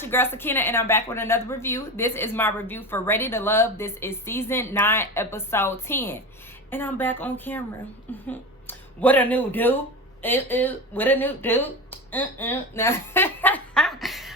guys, your girl Sakina, and I'm back with another review. This is my review for Ready to Love. This is season 9, episode 10. And I'm back on camera. What a new dude. What a new dude. Now,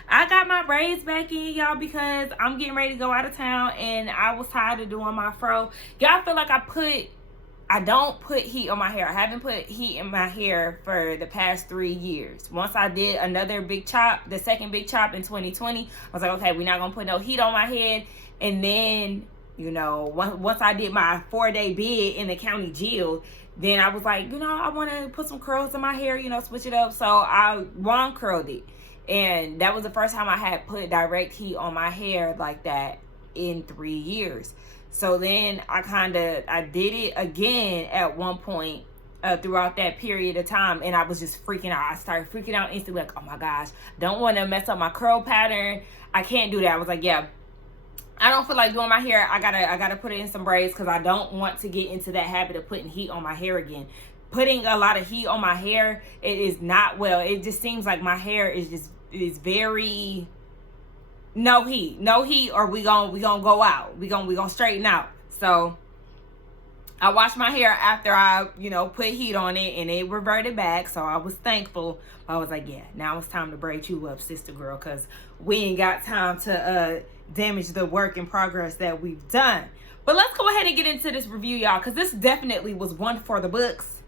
I got my braids back in, y'all, because I'm getting ready to go out of town and I was tired of doing my fro. Y'all, feel like I don't put heat on my hair. I haven't put heat in my hair for the past 3 years. Once I did another big chop, the second big chop in 2020, I was like, okay, we're not going to put no heat on my head. And then, you know, once I did my 4-day bid in the county jail, then I was like, you know, I want to put some curls in my hair, you know, switch it up. So I long curled it. And that was the first time I had put direct heat on my hair like that in 3 years. So then I did it again at one point throughout that period of time, and I was just freaking out. I started freaking out instantly, like, oh my gosh, don't want to mess up my curl pattern. I can't do that. I was like, yeah, I don't feel like doing my hair. I gotta put it in some braids because I don't want to get into that habit of putting heat on my hair again. Putting a lot of heat on my hair, it is not well. It just seems like my hair is very no heat, or we gonna go out. We gonna straighten out. So I washed my hair after I, you know, put heat on it, and it reverted back. So I was thankful. I was like, yeah, now it's time to braid you up, sister girl, because we ain't got time to damage the work in progress that we've done. But let's go ahead and get into this review, y'all, because this definitely was one for the books.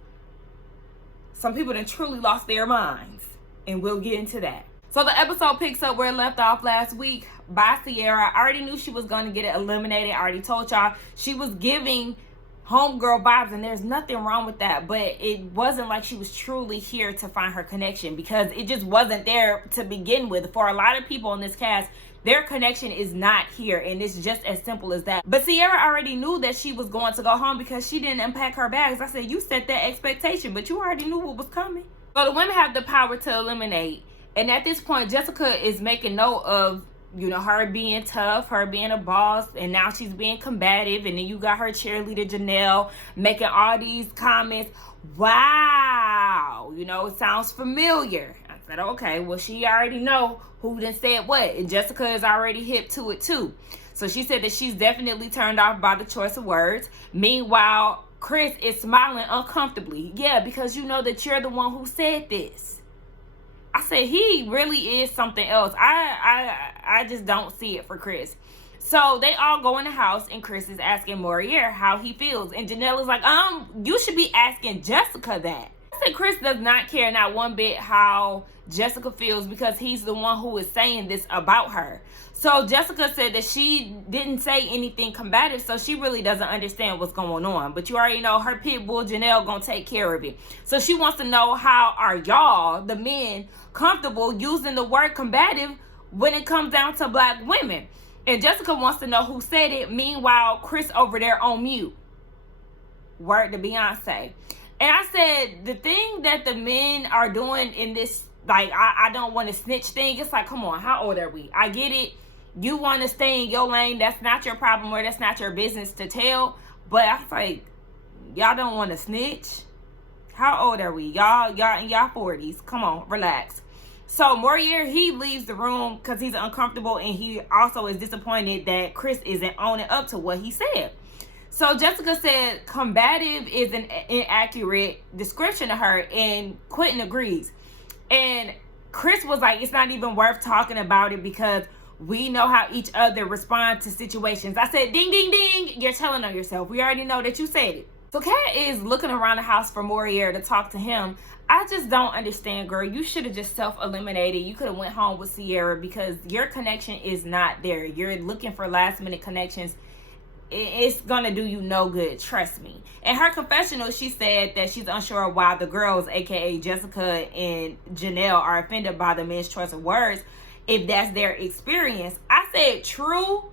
Some people done truly lost their minds, and we'll get into that. So the episode picks up where it left off last week by Sierra. I already knew she was going to get eliminated. I already told y'all she was giving homegirl vibes, and there's nothing wrong with that. But it wasn't like she was truly here to find her connection, because it just wasn't there to begin with. For a lot of people in this cast, their connection is not here, and it's just as simple as that. But Sierra already knew that she was going to go home because she didn't unpack her bags. I said, you set that expectation, but you already knew what was coming. So the women have the power to eliminate. And at this point, Jessica is making note of, you know, her being tough, her being a boss, and now she's being combative. And then you got her cheerleader, Janelle, making all these comments. Wow, you know, it sounds familiar. I said, okay, well, she already know who done said what. And Jessica is already hip to it, too. So she said that she's definitely turned off by the choice of words. Meanwhile, Chris is smiling uncomfortably. Yeah, because you know that you're the one who said this. I said, he really is something else. I just don't see it for Chris. So they all go in the house, and Chris is asking Morier how he feels. And Janelle is like, you should be asking Jessica that. I said, Chris does not care not one bit how Jessica feels, because he's the one who is saying this about her. So Jessica said that she didn't say anything combative, so she really doesn't understand what's going on. But you already know her pit bull Janelle gonna take care of it. So she wants to know, how are y'all, the men, comfortable using the word combative when it comes down to black women? And Jessica wants to know who said it. Meanwhile, Chris over there on mute. Word to Beyonce. And I said, the thing that the men are doing in this, like, I don't want to snitch thing, it's like, come on, how old are we? I get it. You want to stay in your lane. That's not your problem, or that's not your business to tell. But I was like, y'all don't want to snitch? How old are we? Y'all in y'all 40s. Come on, relax. So Morier, he leaves the room because he's uncomfortable, and he also is disappointed that Chris isn't owning up to what he said. So Jessica said combative is an inaccurate description of her, and Quentin agrees. And Chris was like, it's not even worth talking about it because we know how each other respond to situations. I said, ding, ding, ding. You're telling on yourself. We already know that you said it. So Kat is looking around the house for Morier to talk to him. I just don't understand, girl. You should have just self-eliminated. You could have went home with Sierra, because your connection is not there. You're looking for last-minute connections. It's gonna do you no good, trust me. In her confessional, she said that she's unsure why the girls, aka Jessica and Janelle, are offended by the men's choice of words, if that's their experience. I said true,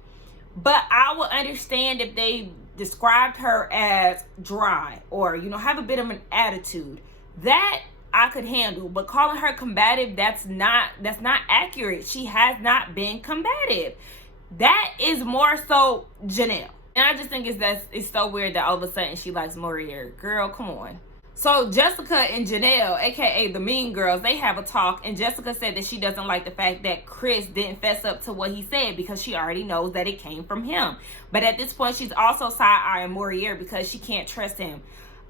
but I would understand if they described her as dry, or, you know, have a bit of an attitude. That I could handle. But calling her combative, that's not accurate. She has not been combative. That is more so Janelle. And I just think it's so weird that all of a sudden she likes Morier. Girl, come on. So Jessica and Janelle, aka the Mean Girls, they have a talk, and Jessica said that she doesn't like the fact that Chris didn't fess up to what he said because she already knows that it came from him. But at this point, she's also side-eyeing Morier because she can't trust him.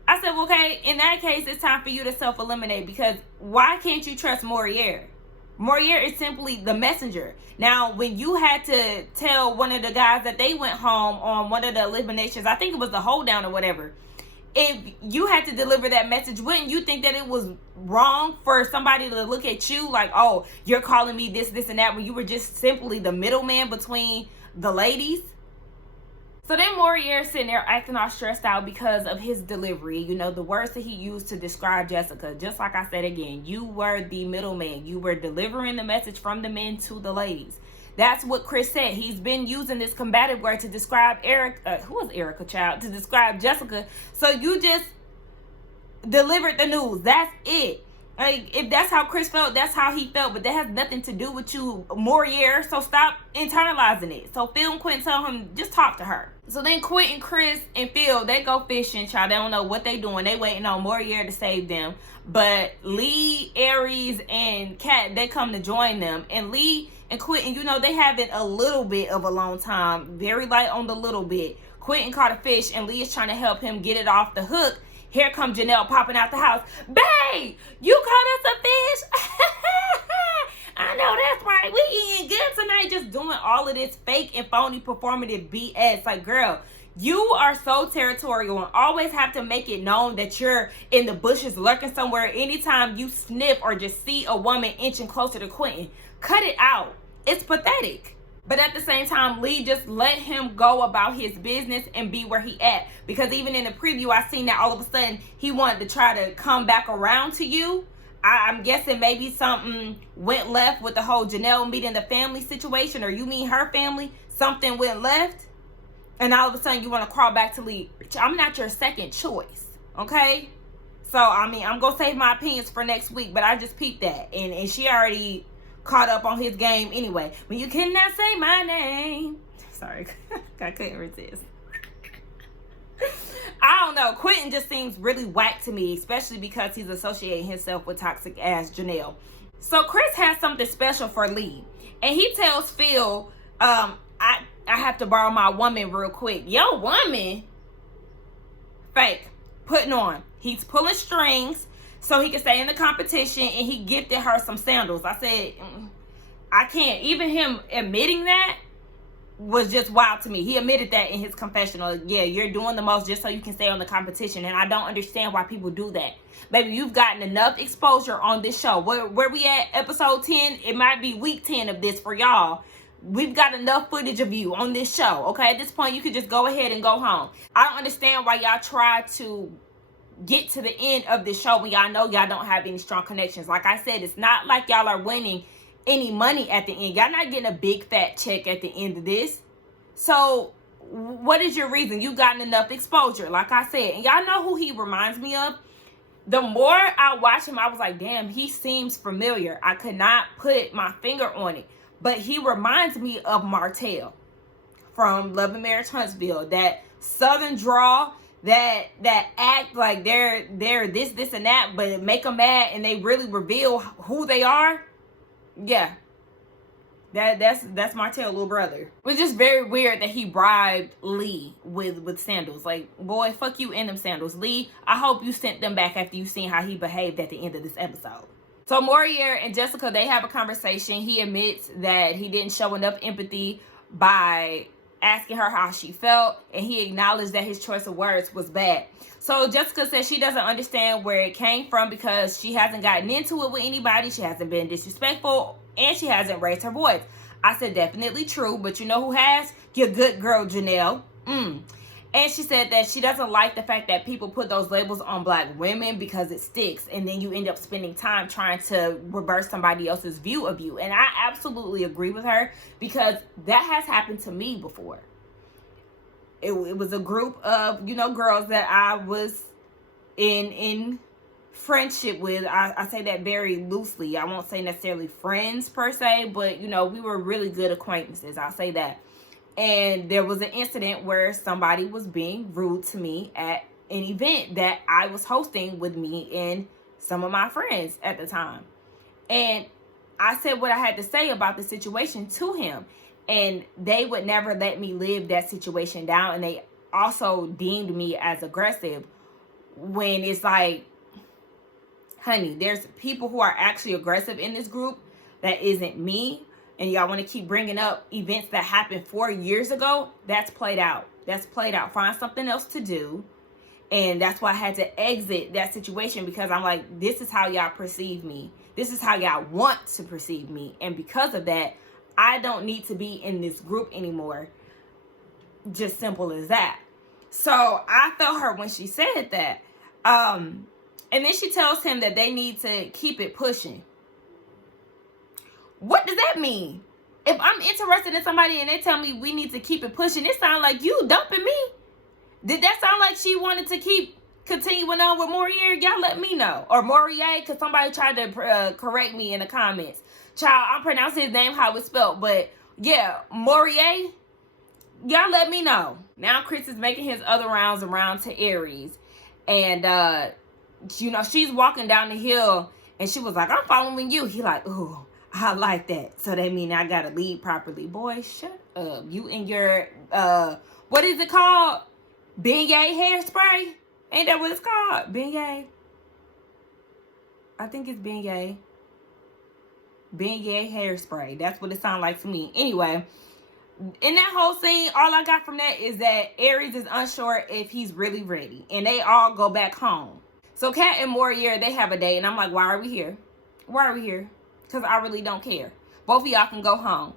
I said, well, okay, in that case, it's time for you to self-eliminate, because why can't you trust Morier? Morier is simply the messenger. Now, when you had to tell one of the guys that they went home on one of the eliminations, I think it was the hold down or whatever, if you had to deliver that message, wouldn't you think that it was wrong for somebody to look at you like, oh, you're calling me this, this, and that, when you were just simply the middleman between the ladies? So then Morier sitting there acting all stressed out because of his delivery. You know, the words that he used to describe Jessica. Just like I said again, you were the middleman. You were delivering the message from the men to the ladies. That's what Chris said. He's been using this combative word to describe who was Erica, child? To describe Jessica. So you just delivered the news. That's it. Like, if that's how Chris felt, that's how he felt. But that has nothing to do with you, Morier. So stop internalizing it. So Phil and Quentin tell him, just talk to her. So then Quentin, Chris, and Phil, they go fishing, child. They don't know what they doing. They waiting on Morier to save them. But Lee, Aries, and Kat, they come to join them. And Lee and Quentin, you know, they having a little bit of a long time. Very light on the little bit. Quentin caught a fish, and Lee is trying to help him get it off the hook. Here comes Janelle popping out the house. Babe, you caught us a fish? I know that's right. We eating good tonight. Just doing all of this fake and phony performative BS. Like, girl, you are so territorial and always have to make it known that you're in the bushes lurking somewhere anytime you sniff or just see a woman inching closer to Quentin. Cut it out. It's pathetic. But at the same time, Lee just let him go about his business and be where he at. Because even in the preview, I seen that all of a sudden he wanted to try to come back around to you. I'm guessing maybe something went left with the whole Janelle meeting the family situation, or you meet her family. Something went left. And all of a sudden you want to crawl back to Lee. I'm not your second choice. Okay? So, I mean, I'm going to save my opinions for next week. But I just peeped that. And she already caught up on his game anyway. When you cannot say my name. Sorry, I couldn't resist. I don't know. Quentin just seems really whack to me, especially because he's associating himself with toxic ass Janelle. So Chris has something special for Lee, and he tells Phil, I have to borrow my woman real quick. Yo, woman? Fake. Putting on. He's pulling strings so he can stay in the competition, and he gifted her some sandals. I said, I can't. Even him admitting that was just wild to me. He admitted that in his confessional. Yeah, you're doing the most just so you can stay on the competition, and I don't understand why people do that. Baby, you've gotten enough exposure on this show. Where we at? Episode 10? It might be week 10 of this for y'all. We've got enough footage of you on this show, okay? At this point, you could just go ahead and go home. I don't understand why y'all try to get to the end of the show when y'all know y'all don't have any strong connections. Like I said, it's not like y'all are winning any money at the end. Y'all not getting a big fat check at the end of this. So what is your reason? You've gotten enough exposure, like I said. And y'all know who he reminds me of? The more I watch him, I was like, damn, he seems familiar. I could not put my finger on it. But he reminds me of Martell from Love and Marriage Huntsville. That southern drawl, that act like they're this and that, but it make them mad and they really reveal who they are. Yeah. That's Martell little brother. It was just very weird that he bribed Lee with sandals. Like, boy, fuck you and them sandals. Lee, I hope you sent them back after you seen how he behaved at the end of this episode. So Morier and Jessica, they have a conversation. He admits that he didn't show enough empathy by asking her how she felt, and he acknowledged that his choice of words was bad. So Jessica says she doesn't understand where it came from because she hasn't gotten into it with anybody. She hasn't been disrespectful, and she hasn't raised her voice. I said, definitely true, but you know who has? Your good girl, Janelle. And she said that she doesn't like the fact that people put those labels on black women because it sticks, and then you end up spending time trying to reverse somebody else's view of you. And I absolutely agree with her because that has happened to me before. It was a group of, you know, girls that I was in friendship with. I say that very loosely. I won't say necessarily friends per se, but, you know, we were really good acquaintances. I'll say that. And there was an incident where somebody was being rude to me at an event that I was hosting with me and some of my friends at the time. And I said what I had to say about the situation to him. And they would never let me live that situation down. And they also deemed me as aggressive, when it's like, honey, there's people who are actually aggressive in this group that isn't me. And y'all want to keep bringing up events that happened 4 years ago. That's played out. That's played out. Find something else to do. And that's why I had to exit that situation, because I'm like, this is how y'all perceive me. This is how y'all want to perceive me. And because of that, I don't need to be in this group anymore. Just simple as that. So I felt her when she said that. And then she tells him that they need to keep it pushing. What does that mean? If I'm interested in somebody and they tell me we need to keep it pushing, it sounds like you dumping me. Did that sound like she wanted to keep continuing on with Morier? Y'all let me know. Or Morier, because somebody tried to correct me in the comments. Child, I'm pronouncing his name how it's spelled. But yeah, Morier, y'all let me know. Now Chris is making his other rounds around to Aries. And, she's walking down the hill. And she was like, I'm following you. He like, ooh, I like that. So that means I got to lead properly. Boy, shut up. You and your, what is it called? Beignet hairspray? Ain't that what it's called? Beignet? I think it's Beignet. Beignet hairspray. That's what it sounds like to me. Anyway, in that whole scene, all I got from that is that Aries is unsure if he's really ready. And they all go back home. So Kat and Morier, they have a date. And I'm like, why are we here? Why are we here? Because I really don't care. Both of y'all can go home.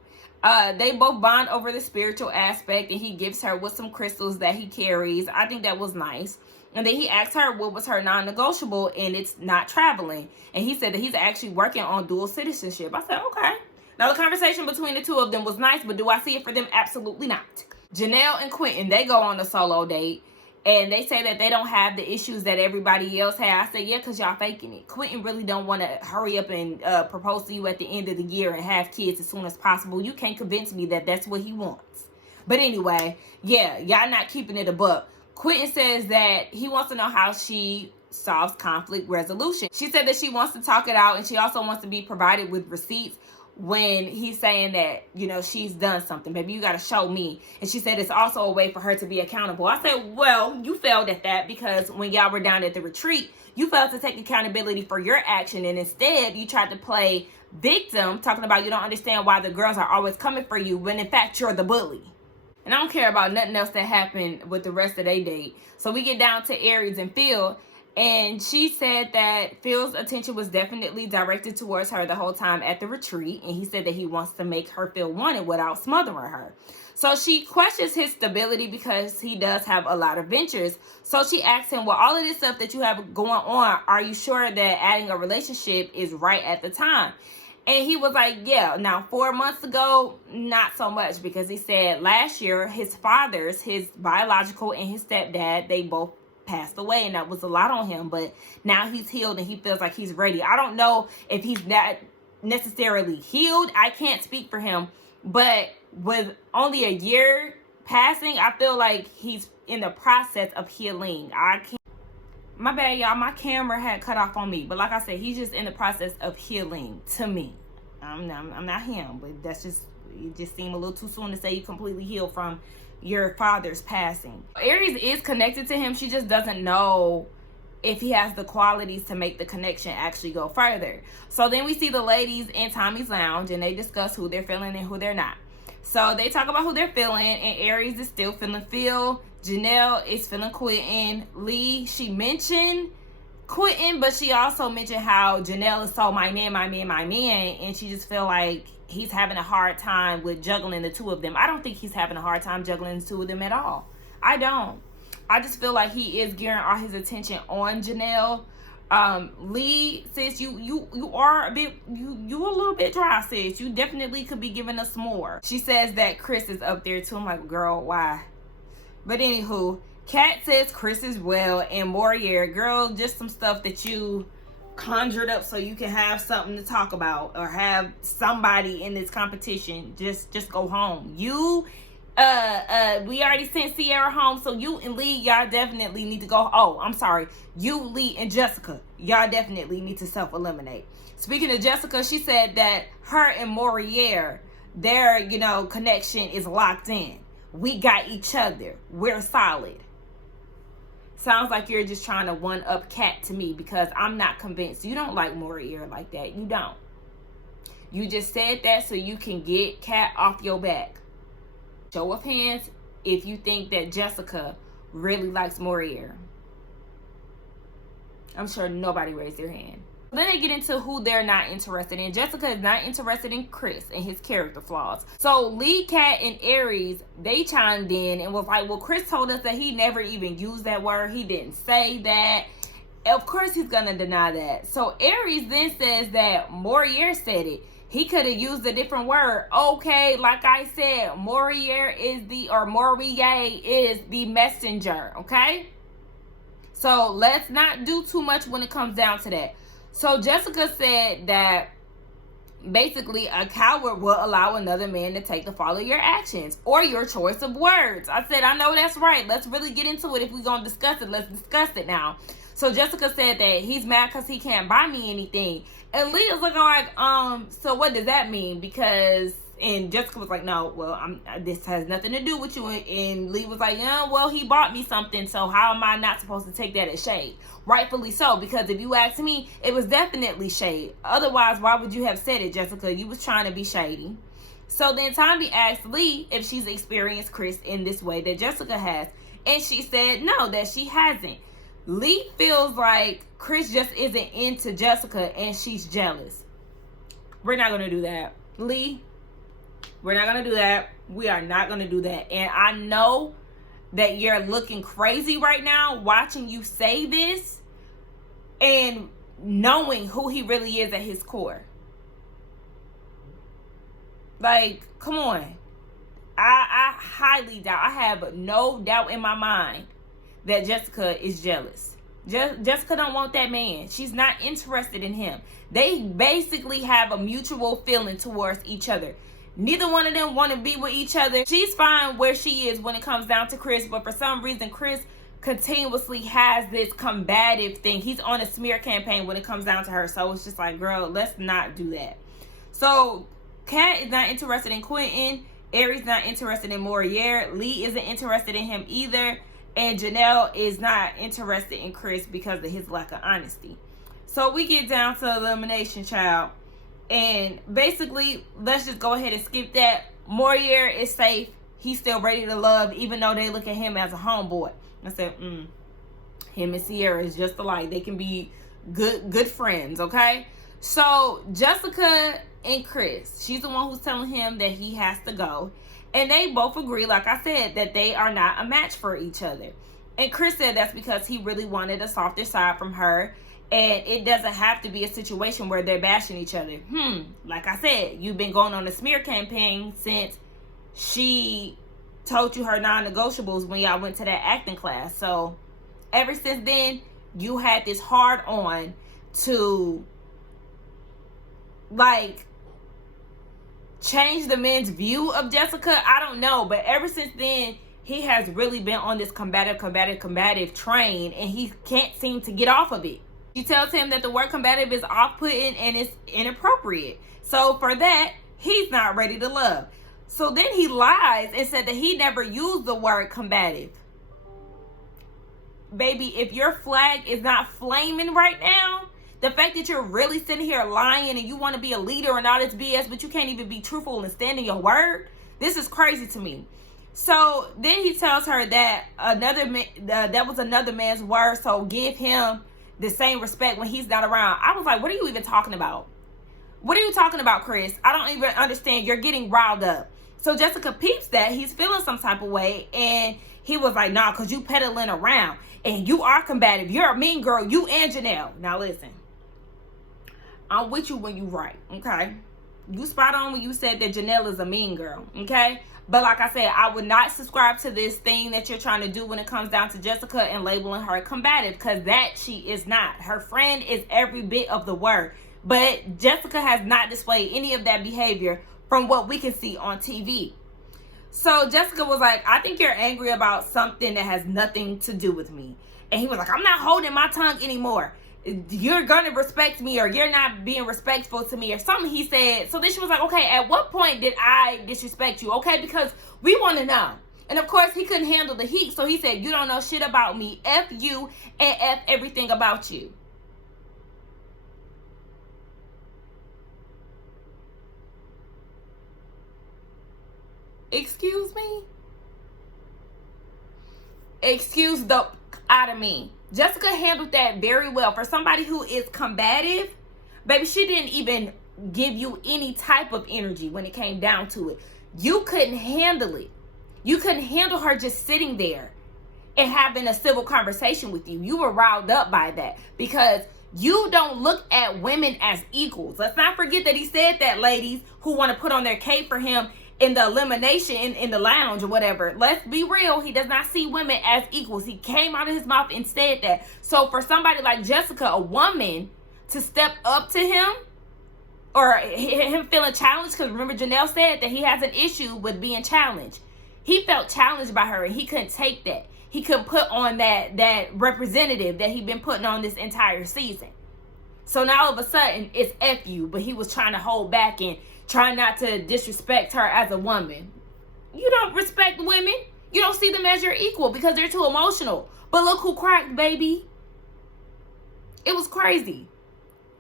They both bond over the spiritual aspect, and he gives her with some crystals that he carries. I think that was nice. And then he asked her what was her non-negotiable, and it's not traveling. And he said that he's actually working on dual citizenship. I said, okay. Now, the conversation between the two of them was nice, but do I see it for them? Absolutely not. Janelle and Quentin, they go on a solo date. And they say that they don't have the issues that everybody else had. I said, yeah, because y'all faking it. Quentin really don't want to hurry up and propose to you at the end of the year and have kids as soon as possible. You can't convince me that that's what he wants. But anyway, yeah, y'all not keeping it a buck. Quentin says that he wants to know how she solves conflict resolution. She said that she wants to talk it out, and she also wants to be provided with receipts when he's saying that, she's done something. Baby, you got to show me. And she said it's also a way for her to be accountable. I said, well, you failed at that, because when y'all were down at the retreat, you failed to take accountability for your action. And instead, you tried to play victim, talking about you don't understand why the girls are always coming for you, when in fact, you're the bully. And I don't care about nothing else that happened with the rest of their date. So we get down to Aries and Phil. And she said that Phil's attention was definitely directed towards her the whole time at the retreat. And he said that he wants to make her feel wanted without smothering her. So she questions his stability, because he does have a lot of ventures. So she asks him, well, all of this stuff that you have going on, are you sure that adding a relationship is right at the time? And he was like, yeah. Now, 4 months ago, not so much, because he said last year, his fathers, his biological and his stepdad, they both passed away, and that was a lot on him. But now he's healed and he feels like he's ready. I don't know if he's not necessarily healed. I can't speak for him, but with only a year passing, I feel like he's in the process of healing. My bad, y'all. My camera had cut off on me, but like I said, he's just in the process of healing to me. I'm not him, but it just seemed a little too soon to say you completely healed from your father's passing. Aries is connected to him. She just doesn't know if he has the qualities to make the connection actually go further. So then we see the ladies in Tommy's lounge, and they discuss who they're feeling and who they're not. So they talk about who they're feeling, and Aries is still feeling Phil. Janelle is feeling Quentin. Lee, she mentioned Quentin, but she also mentioned how Janelle is so my man, and she just feel like he's having a hard time with juggling the two of them. I don't think he's having a hard time juggling the two of them at all. I don't. I just feel like he is gearing all his attention on Janelle. Lee, sis, you are a bit, you a little bit dry, sis. You definitely could be giving us more. She says that Chris is up there too. I'm like, girl, why? But anywho, Kat says Chris is well, and Morier, girl, just some stuff that you conjured up so you can have something to talk about or have somebody in this competition. Just go home. You We already sent Sierra home, so you and Lee, y'all definitely need to go. Oh, I'm sorry. You, Lee, and Jessica, y'all definitely need to self-eliminate. Speaking of Jessica, she said that her and Morier, their, connection is locked in. We got each other. We're solid. Sounds like you're just trying to one-up Kat to me, because I'm not convinced. You don't like Morier like that. You don't. You just said that so you can get Kat off your back. Show of hands if you think that Jessica really likes Morier. I'm sure nobody raised their hand. Then they get into who they're not interested in. Jessica is not interested in Chris and his character flaws. So Lee, Kat, and Aries, they chimed in and was like, well, Chris told us that he never even used that word. He didn't say that. Of course he's going to deny that. So Aries then says that Morier said it. He could have used a different word. Okay, like I said, Morier is the messenger, okay? So let's not do too much when it comes down to that. So Jessica said that basically a coward will allow another man to take the fall of your actions or your choice of words. I said, I know that's right. Let's really get into it. If we're going to discuss it, let's discuss it now. So Jessica said that he's mad because he can't buy me anything. And Leah's looking like, so what does that mean? Because, and Jessica was like, no, well, this has nothing to do with you. And Lee was like, yeah, well, he bought me something, so how am I not supposed to take that as shade? Rightfully so, because if you ask me, it was definitely shade. Otherwise, why would you have said it, Jessica? You was trying to be shady. So then Tommy asked Lee if she's experienced Chris in this way that Jessica has. And she said no, that she hasn't. Lee feels like Chris just isn't into Jessica and she's jealous. We're not going to do that. Lee, we're not going to do that. We are not going to do that. And I know that you're looking crazy right now watching you say this and knowing who he really is at his core. Like, come on. I highly doubt, I have no doubt in my mind that Jessica is jealous. Jessica don't want that man. She's not interested in him. They basically have a mutual feeling towards each other. Neither one of them want to be with each other. She's fine where she is when it comes down to Chris, but for some reason, Chris continuously has this combative thing. He's on a smear campaign when it comes down to her. So it's just like, girl, let's not do that. So Kat is not interested in Quentin. Aries not interested in Morier. Lee isn't interested in him either. And Janelle is not interested in Chris because of his lack of honesty. So we get down to elimination, child. And basically, let's just go ahead and skip that. Morier is safe. He's still ready to love, even though they look at him as a homeboy. I said, him and Sierra is just alike. They can be good friends, okay? So Jessica and Chris, she's the one who's telling him that he has to go. And they both agree, like I said, that they are not a match for each other. And Chris said that's because he really wanted a softer side from her. And it doesn't have to be a situation where they're bashing each other. Like I said, you've been going on a smear campaign since she told you her non-negotiables when y'all went to that acting class. So ever since then, you had this hard on to, like, change the men's view of Jessica. I don't know, but ever since then he has really been on this combative train, and he can't seem to get off of it. She tells him that the word combative is off-putting and it's inappropriate. So for that, he's not ready to love. So then he lies and said that he never used the word combative. Baby, if your flag is not flaming right now, the fact that you're really sitting here lying and you want to be a leader and all this BS, but you can't even be truthful and stand in your word, this is crazy to me. So then he tells her that that was another man's word, so give him the same respect when he's not around. I was like, what are you even talking about? What are you talking about, Chris? I don't even understand. You're getting riled up. So Jessica peeps that he's feeling some type of way, and he was like, nah, because you peddling around and you are combative. You're a mean girl, you and Janelle. Now listen, I'm with you when you right, okay? You spot on when you said that Janelle is a mean girl, okay? But like I said, I would not subscribe to this thing that you're trying to do when it comes down to Jessica and labeling her combative, because that she is not. Her friend is every bit of the word. But Jessica has not displayed any of that behavior from what we can see on TV. So Jessica was like, I think you're angry about something that has nothing to do with me. And he was like, I'm not holding my tongue anymore. You're gonna respect me, or you're not being respectful to me, or something he said. So then she was like, okay, at what point did I disrespect you? Okay, because we want to know. And of course he couldn't handle the heat, so he said, you don't know shit about me. F you and F everything about you. Excuse me? Excuse the out of me. Jessica handled that very well. For somebody who is combative, baby, she didn't even give you any type of energy when it came down to it. You couldn't handle it. You couldn't handle her just sitting there and having a civil conversation with you. You were riled up by that because you don't look at women as equals. Let's not forget that he said that, ladies who want to put on their cape for him in the elimination in the lounge or whatever. Let's be real. He does not see women as equals. He came out of his mouth and said that. So for somebody like Jessica, a woman, to step up to him or him feeling challenged, because remember Janelle said that he has an issue with being challenged. He felt challenged by her and he couldn't take that. He couldn't put on that representative that he'd been putting on this entire season. So now all of a sudden it's F you, but he was trying to hold back and try not to disrespect her as a woman. You don't respect women. You don't see them as your equal because they're too emotional. But look who cracked, baby. It was crazy.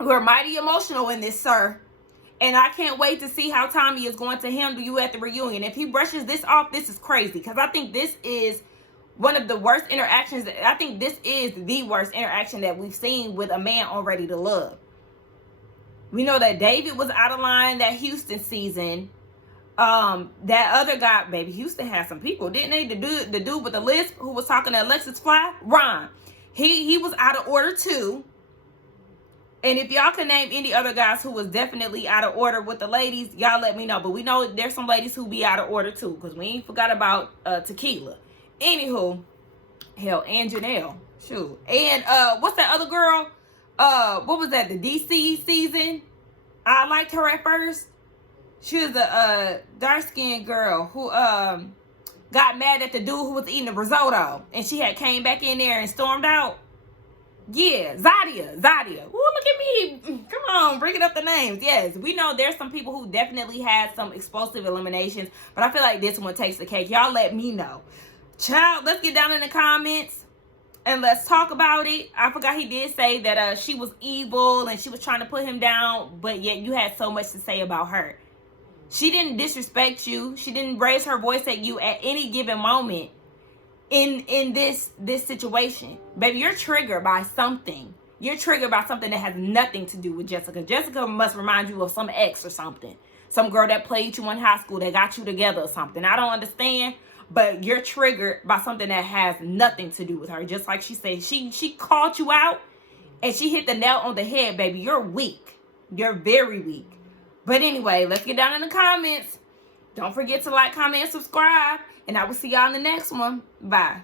We're mighty emotional in this, sir. And I can't wait to see how Tommy is going to handle you at the reunion. If he brushes this off, this is crazy. Because I think this is one of the worst interactions. I think this is the worst interaction that we've seen with a man on Ready to Love. We know that David was out of line that Houston season. That other guy, baby, Houston had some people, didn't they? The dude with the lisp who was talking to Alexis Fly, Ron. He was out of order too. And if y'all can name any other guys who was definitely out of order with the ladies, y'all let me know. But we know there's some ladies who be out of order too, because we ain't forgot about Tequila. Anywho, hell, and Janelle, shoot, and what's that other girl? What was that? The DC season. I liked her at first. She was a dark-skinned girl who got mad at the dude who was eating the risotto, and she had came back in there and stormed out. Yeah, Zadia. Ooh, look at me. Come on, bringing up the names. Yes, we know there's some people who definitely had some explosive eliminations, but I feel like this one takes the cake. Y'all let me know. Child, let's get down in the comments and let's talk about it. I forgot he did say that she was evil and she was trying to put him down, but yet you had so much to say about her. She didn't disrespect you. She didn't raise her voice at you at any given moment in this situation. Baby, you're triggered by something. You're triggered by something that has nothing to do with Jessica. Jessica must remind you of some ex or something. Some girl that played you in high school that got you together or something. I don't understand. But you're triggered by something that has nothing to do with her. Just like she said, she called you out and she hit the nail on the head, baby. You're weak. You're very weak. But anyway, let's get down in the comments. Don't forget to like, comment, and subscribe. And I will see y'all in the next one. Bye.